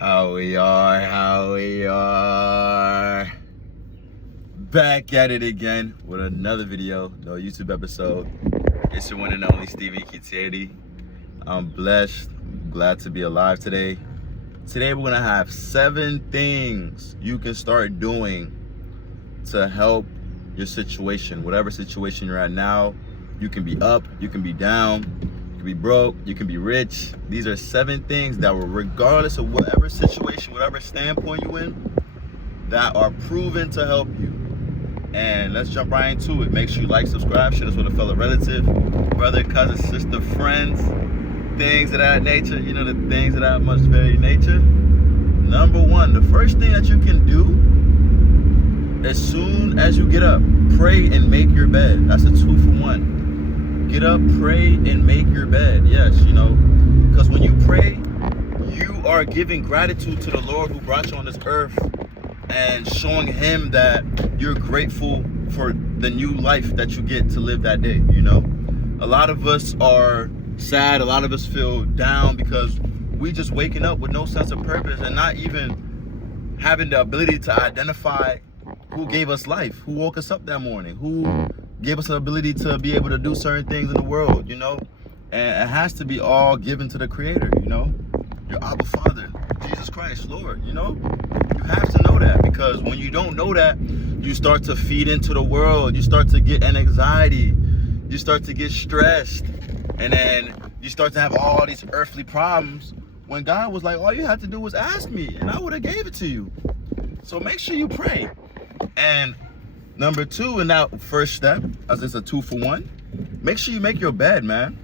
How we are. Back at it again with another video, no YouTube episode. It's your one and only Stevie Kitieri. I'm blessed, glad to be alive today. Today we're gonna have 7 things you can start doing to help your situation, whatever situation you're at now. You can be up, you can be down, you can be broke, you can be rich. These are 7 things that will, regardless of whatever situation, whatever standpoint you're in, that are proven to help you. And let's jump right into it. Make sure you like, subscribe, share this with a fellow relative, brother, cousin, sister, friends, things of that nature. You know, the things of that much very nature. Number 1, the first thing that you can do as soon as you get up, pray and make your bed. That's a 2 for 1. Get up, pray, and make your bed. Yes, you know, because when you pray, you are giving gratitude to the Lord who brought you on this earth and showing him that you're grateful for the new life that you get to live that day, you know? A lot of us are sad, a lot of us feel down because we just waking up with no sense of purpose and not even having the ability to identify who gave us life, who woke us up that morning, who gave us the ability to be able to do certain things in the world, you know? And it has to be all given to the Creator, you know? Your Abba Father, Jesus Christ, Lord, you know? You have to know that, because when you don't know that, you start to feed into the world, you start to get an anxiety, you start to get stressed, and then you start to have all these earthly problems when God was like, all you had to do was ask me and I would have gave it to you. So make sure you pray. And number 2 in that first step, as it's a 2 for 1, make sure you make your bed, man.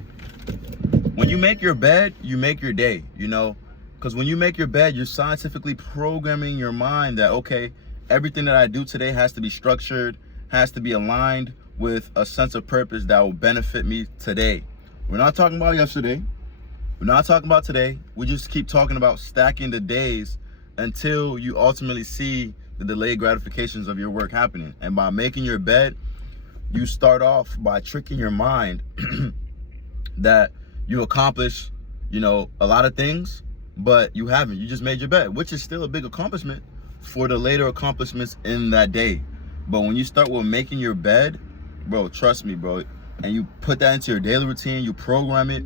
When you make your bed, you make your day, you know? Because when you make your bed, you're scientifically programming your mind that, okay, everything that I do today has to be structured, has to be aligned with a sense of purpose that will benefit me today. We're not talking about yesterday. We're not talking about today. We just keep talking about stacking the days until you ultimately see the delayed gratifications of your work happening. And by making your bed, you start off by tricking your mind that you accomplish, you know, a lot of things, but you haven't. You just made your bed, which is still a big accomplishment for the later accomplishments in that day. But when you start with making your bed, bro, trust me, bro, and you put that into your daily routine, you program it,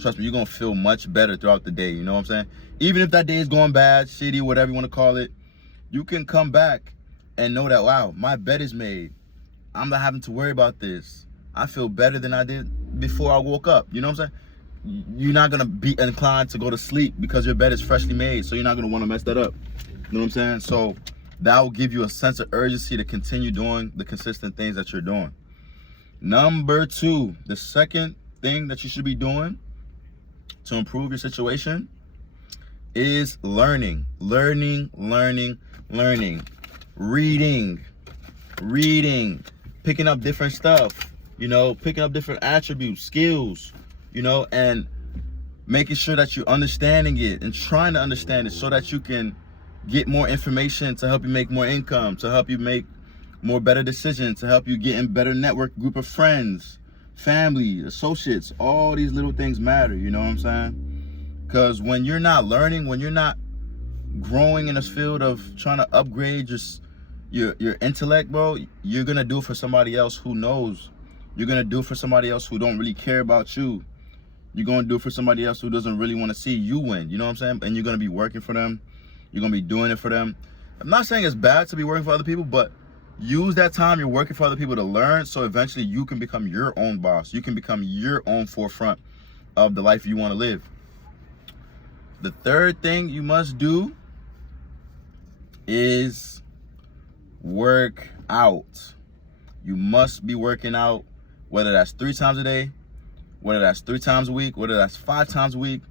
trust me, you're gonna feel much better throughout the day. You know what I'm saying? Even if that day is going bad, shitty, whatever you want to call it, you can come back and know that, wow, my bed is made. I'm not having to worry about this. I feel better than I did before I woke up. You know what I'm saying? You're not gonna be inclined to go to sleep because your bed is freshly made, so you're not gonna want to mess that up. You know what I'm saying? So that will give you a sense of urgency to continue doing the consistent things that you're doing. Number 2, the second thing that you should be doing to improve your situation is learning. Reading, picking up different stuff, you know, picking up different attributes, skills, you know, and making sure that you're understanding it and trying to understand it so that you can get more information to help you make more income, to help you make more better decisions, to help you get in better network group of friends, family, associates. All these little things matter, you know what I'm saying? Because when you're not learning, when you're not growing in this field of trying to upgrade your intellect, bro, you're gonna do it for somebody else who knows. You're gonna do it for somebody else who don't really care about you. You're gonna do it for somebody else who doesn't really want to see you win. You know what I'm saying? And you're gonna be working for them. You're gonna be doing it for them. I'm not saying it's bad to be working for other people, but use that time you're working for other people to learn, so eventually you can become your own boss. You can become your own forefront of the life you want to live. The third thing you must do is work out. You must be working out, whether that's 3 times a day, whether that's 3 times a week, whether that's 5 times a week,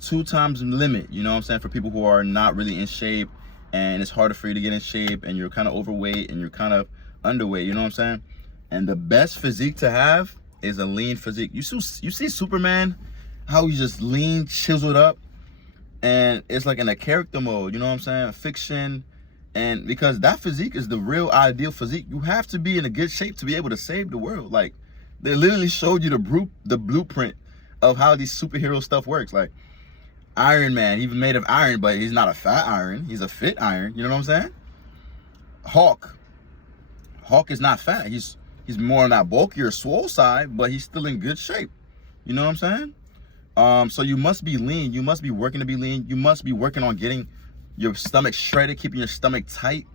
2 times limit, you know what I'm saying, for people who are not really in shape and it's harder for you to get in shape and you're kind of overweight and you're kind of underweight, you know what I'm saying? And the best physique to have is a lean physique. You see Superman, how he's just lean, chiseled up, and it's like in a character mode, you know what I'm saying? Fiction. And because that physique is the real ideal physique, you have to be in a good shape to be able to save the world. Like, they literally showed you the blueprint of how these superhero stuff works. Like, Iron Man, he's made of iron, but he's not a fat iron. He's a fit iron. You know what I'm saying? Hulk is not fat. He's more on that bulkier, swole side, but he's still in good shape. You know what I'm saying? So you must be lean. You must be working to be lean. You must be working on getting your stomach shredded, keeping your stomach tight.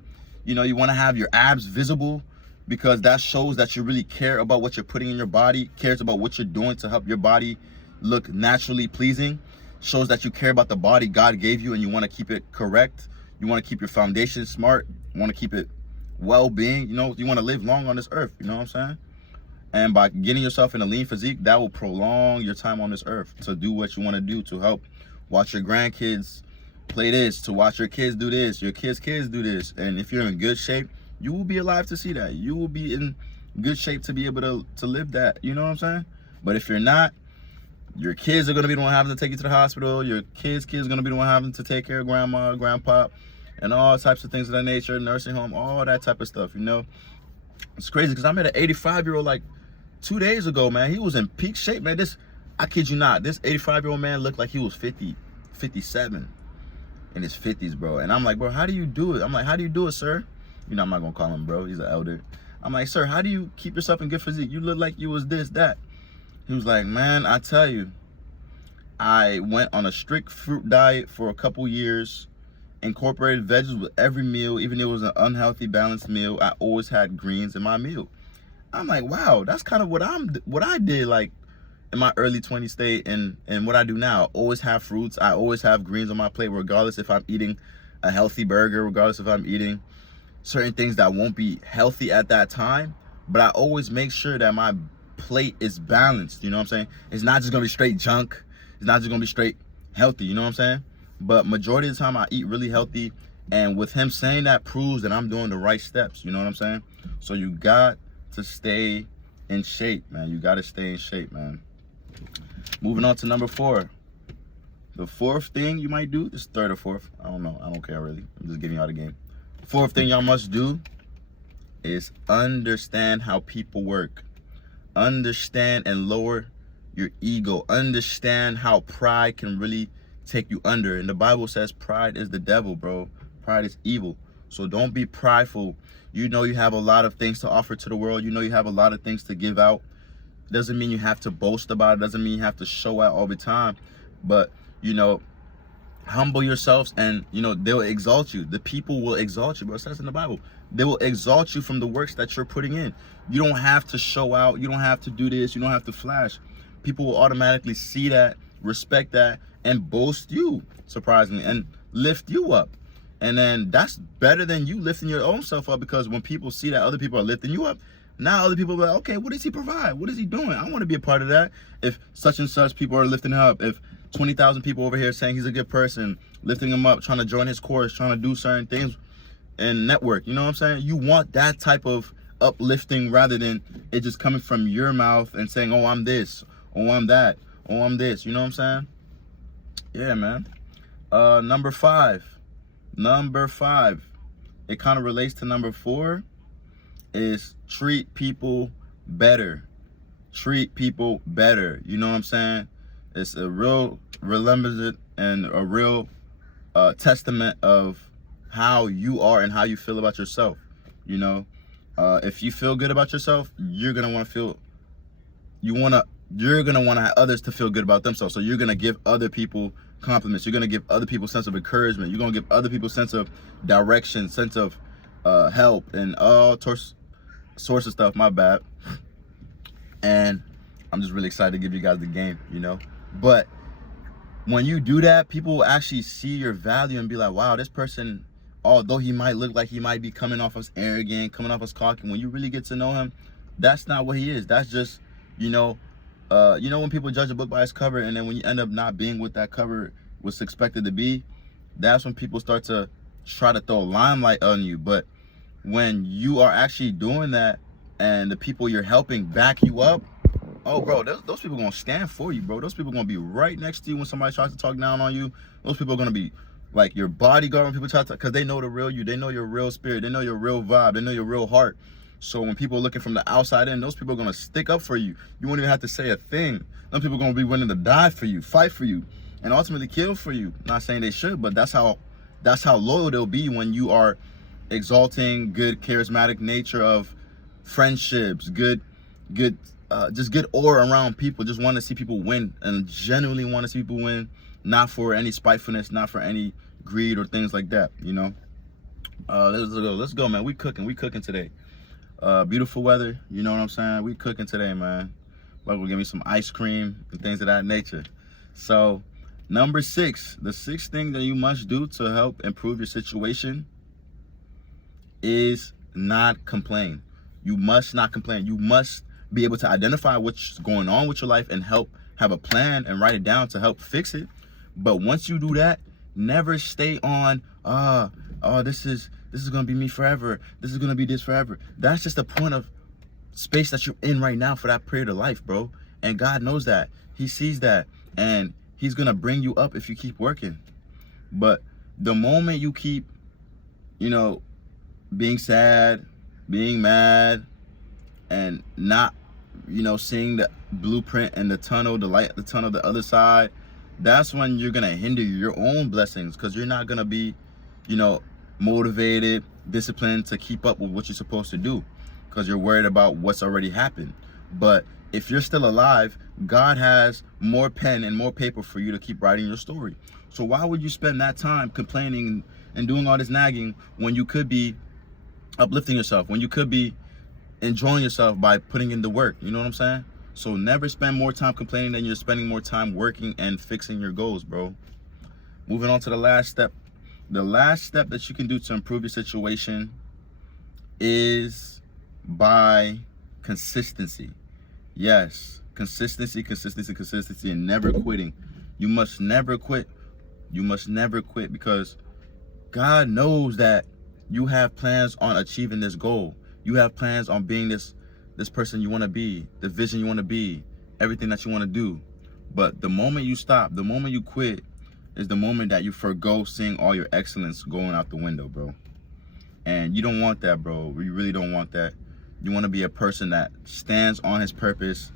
You know, you want to have your abs visible, because that shows that you really care about what you're putting in your body, cares about what you're doing to help your body look naturally pleasing, shows that you care about the body God gave you and you want to keep it correct. You want to keep your foundation smart. You want to keep it well-being. You know, you want to live long on this earth. You know what I'm saying? And by getting yourself in a lean physique, that will prolong your time on this earth to do what you want to do, to help watch your grandkids play this, to watch your kids do this, your kids do this. And if you're in good shape, you will be alive to see that. You will be in good shape to be able to live that. You know what I'm saying? But if you're not, your kids are going to be the one having to take you to the hospital. Your kids are going to be the one having to take care of grandma, grandpa, and all types of things of that nature, nursing home, all that type of stuff, you know? It's crazy because I met an 85-year-old like 2 days ago, man. He was in peak shape, man. I kid you not, this 85-year-old man looked like he was 50, 57 in his 50s, bro. And I'm like, bro, how do you do it? I'm like, how do you do it, sir? You know, I'm not going to call him bro. He's an elder. I'm like, sir, how do you keep yourself in good physique? You look like you was this, that. He was like, man, I tell you, I went on a strict fruit diet for a couple years, incorporated veggies with every meal. Even if it was an unhealthy, balanced meal, I always had greens in my meal. I'm like, wow, that's kind of what I did like in my early 20s state and what I do now. I always have fruits. I always have greens on my plate, regardless if I'm eating a healthy burger, regardless if I'm eating certain things that won't be healthy at that time. But I always make sure that my plate is balanced. You know what I'm saying? It's not just gonna be straight junk. It's not just gonna be straight healthy. You know what I'm saying? But majority of the time I eat really healthy. And with him saying that proves that I'm doing the right steps. You know what I'm saying? So you got to stay in shape, man. You got to stay in shape, man. Moving on to number 4. The fourth thing you might do, this third or fourth, I don't know. I don't care really. I'm just giving y'all the game. Fourth thing y'all must do is understand how people work. Understand and lower your ego. Understand how pride can really take you under. And the Bible says pride is the devil, bro. Pride is evil. So don't be prideful. You know you have a lot of things to offer to the world. You know you have a lot of things to give out. Doesn't mean you have to boast about it. Doesn't mean you have to show out all the time. But, you know, humble yourselves and, you know, they'll exalt you. The people will exalt you, bro. It says in the Bible. They will exalt you from the works that you're putting in. You don't have to show out. You don't have to do this. You don't have to flash. People will automatically see that, respect that, and boast you, surprisingly, and lift you up. And then that's better than you lifting your own self up, because when people see that other people are lifting you up, now other people are like, okay, what does he provide? What is he doing? I want to be a part of that. If such and such people are lifting him up, if 20,000 people over here saying he's a good person, lifting him up, trying to join his course, trying to do certain things and network, you know what I'm saying? You want that type of uplifting rather than it just coming from your mouth and saying, oh, I'm this, oh, I'm that, oh, I'm this, you know what I'm saying? Yeah, man. Number 5, it kind of relates to number 4, is treat people better. Treat people better. You know what I'm saying? It's a real remembrance and a real testament of how you are and how you feel about yourself. You know, if you feel good about yourself, you're gonna want to feel. You're gonna want to have others to feel good about themselves. So you're gonna give other people compliments. You're gonna give other people sense of encouragement. You're gonna give other people sense of direction, sense of help, and all sorts of stuff. My bad. And I'm just really excited to give you guys the game, you know. But when you do that, people will actually see your value and be like, wow, this person, although he might look like he might be coming off as arrogant, coming off as cocky, when you really get to know him, that's not what he is. That's just, you know when people judge a book by its cover, and then when you end up not being what that cover was expected to be, that's when people start to try to throw a limelight on you. But when you are actually doing that and the people you're helping back you up, oh, bro, those people are going to stand for you, bro. Those people are going to be right next to you when somebody tries to talk down on you. Those people are going to be like your bodyguard when people try to, because they know the real you. They know your real spirit. They know your real vibe. They know your real heart. So when people are looking from the outside in, those people are going to stick up for you. You won't even have to say a thing. Those people are going to be willing to die for you, fight for you. and ultimately kill for you. Not saying they should, but that's how loyal they'll be when you are exalting good charismatic nature of friendships, just good aura around people. Just want to see people win, and genuinely want to see people win, not for any spitefulness, not for any greed or things like that, you know. Let's go, man. We cooking today. Beautiful weather, you know what I'm saying? We cooking today, man. Like, we'll give me some ice cream and things of that nature. So number 6, the 6th thing that you must do to help improve your situation is not complain. You must not complain. You must be able to identify what's going on with your life and help have a plan and write it down to help fix it. But once you do that, never stay on, this is gonna be me forever. This is gonna be this forever. That's just the point of space that you're in right now for that period of life, bro. And God knows that. He sees that, and he's gonna bring you up if you keep working. But the moment you keep, being sad, being mad, and not, seeing the blueprint and the tunnel, the light, the tunnel, the other side, that's when you're gonna hinder your own blessings, because you're not gonna be, motivated, disciplined to keep up with what you're supposed to do, because you're worried about what's already happened. But if you're still alive, God has more pen and more paper for you to keep writing your story. So why would you spend that time complaining and doing all this nagging when you could be uplifting yourself, when you could be enjoying yourself by putting in the work? You know what I'm saying? So never spend more time complaining than you're spending more time working and fixing your goals, bro. Moving on to the last step. The last step that you can do to improve your situation is by consistency. Yes, consistency, and never quitting. You must never quit. You must never quit, because God knows that you have plans on achieving this goal. You have plans on being this person you want to be, the vision you want to be, everything that you want to do. But the moment you stop, the moment you quit, is the moment that you forgo seeing all your excellence going out the window, bro. And you don't want that, bro. You really don't want that. You want to be a person that stands on his purpose,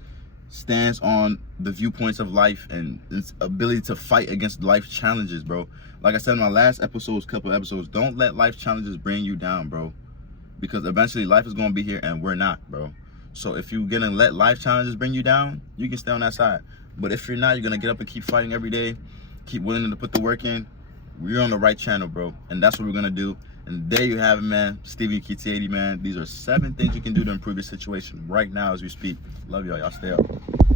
stands on the viewpoints of life, and its ability to fight against life challenges, bro. Like I said in my last couple episodes, don't let life challenges bring you down, bro. Because eventually life is going to be here and we're not, bro. So if you're going to let life challenges bring you down, you can stay on that side. But if you're not, you're going to get up and keep fighting every day, keep willing to put the work in. We're on the right channel, bro. And that's what we're going to do. And there you have it, man. Stevie Kitiedi, man. These are 7 things you can do to improve your situation right now as we speak. Love y'all. Y'all stay up.